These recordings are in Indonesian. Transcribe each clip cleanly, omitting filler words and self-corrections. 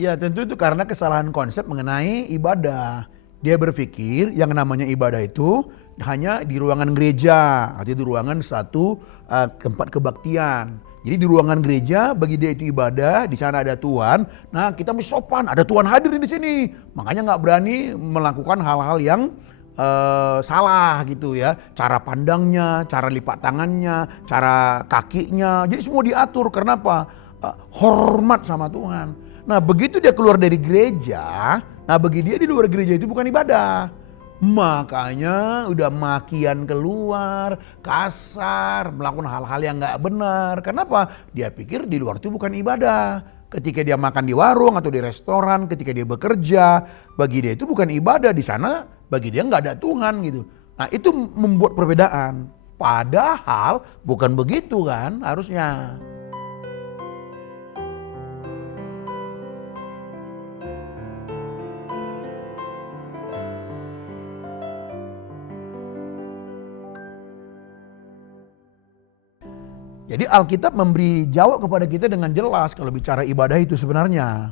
Ya tentu itu karena kesalahan konsep mengenai ibadah. Dia berpikir yang namanya ibadah itu hanya di ruangan gereja, atau di ruangan satu tempat kebaktian. Jadi di ruangan gereja bagi dia itu ibadah, di sana ada Tuhan. Nah kita mesti sopan, ada Tuhan hadir di sini. Makanya nggak berani melakukan hal-hal yang salah gitu ya. Cara pandangnya, cara lipat tangannya, cara kakinya. Jadi semua diatur. Kenapa? Hormat sama Tuhan. Nah begitu dia keluar dari gereja, nah bagi dia di luar gereja itu bukan ibadah. Makanya udah makian keluar, kasar, melakukan hal-hal yang gak benar. Kenapa? Dia pikir di luar itu bukan ibadah. Ketika dia makan di warung atau di restoran, ketika dia bekerja, bagi dia itu bukan ibadah. Di sana bagi dia gak ada Tuhan gitu. Nah itu membuat perbedaan. Padahal bukan begitu kan harusnya. Jadi Alkitab memberi jawab kepada kita dengan jelas kalau bicara ibadah itu sebenarnya.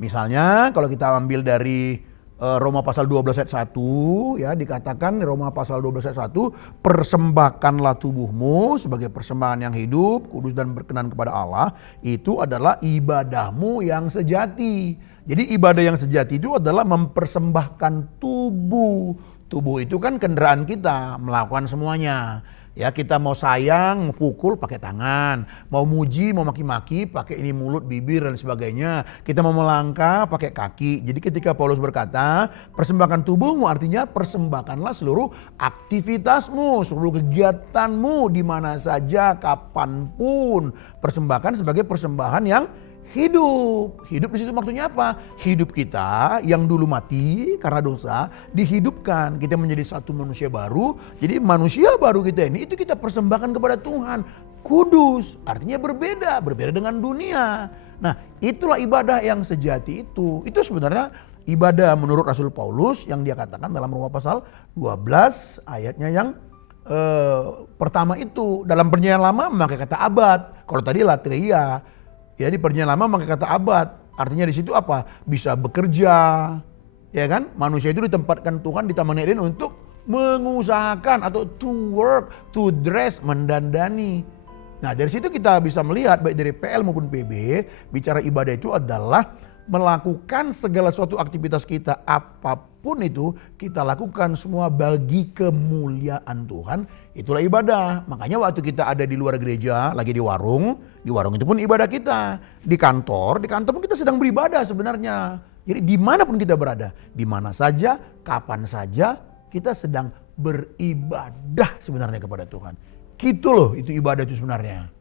Misalnya kalau kita ambil dari Roma pasal 12 ayat 1 ya, dikatakan Roma pasal 12 ayat 1, persembahkanlah tubuhmu sebagai persembahan yang hidup, kudus dan berkenan kepada Allah, itu adalah ibadahmu yang sejati. Jadi ibadah yang sejati itu adalah mempersembahkan tubuh. Tubuh itu kan kendaraan kita melakukan semuanya. Ya kita mau sayang, mau pukul pakai tangan, mau muji, mau maki-maki pakai ini mulut, bibir dan sebagainya. Kita mau melangkah pakai kaki. Jadi ketika Paulus berkata, persembahkan tubuhmu artinya persembahkanlah seluruh aktivitasmu, seluruh kegiatanmu di mana saja, kapanpun. Persembahkan sebagai persembahan yang hidup. Hidup di situ maksudnya apa? Hidup kita yang dulu mati karena dosa dihidupkan. Kita menjadi satu manusia baru. Jadi manusia baru kita ini itu kita persembahkan kepada Tuhan. Kudus, artinya berbeda dengan dunia. Nah, itulah ibadah yang sejati itu. Itu sebenarnya ibadah menurut Rasul Paulus yang dia katakan dalam Roma pasal 12 ayatnya yang pertama itu. Dalam Perjanjian Lama memakai kata abad. Kalau tadi latreia. Ya di Perjanjian Lama memakai kata abad, artinya di situ apa? Bisa bekerja, ya kan? Manusia itu ditempatkan Tuhan di Taman Eden untuk mengusahakan atau to work, to dress, mendandani. Nah dari situ kita bisa melihat baik dari PL maupun PB, bicara ibadah itu adalah melakukan segala suatu aktivitas kita apapun itu kita lakukan semua bagi kemuliaan Tuhan, itulah ibadah. Makanya waktu kita ada di luar gereja, lagi di warung itu pun ibadah kita. Di kantor pun kita sedang beribadah sebenarnya. Jadi dimanapun kita berada, di mana saja, kapan saja kita sedang beribadah sebenarnya kepada Tuhan. Gitu loh itu ibadah itu sebenarnya.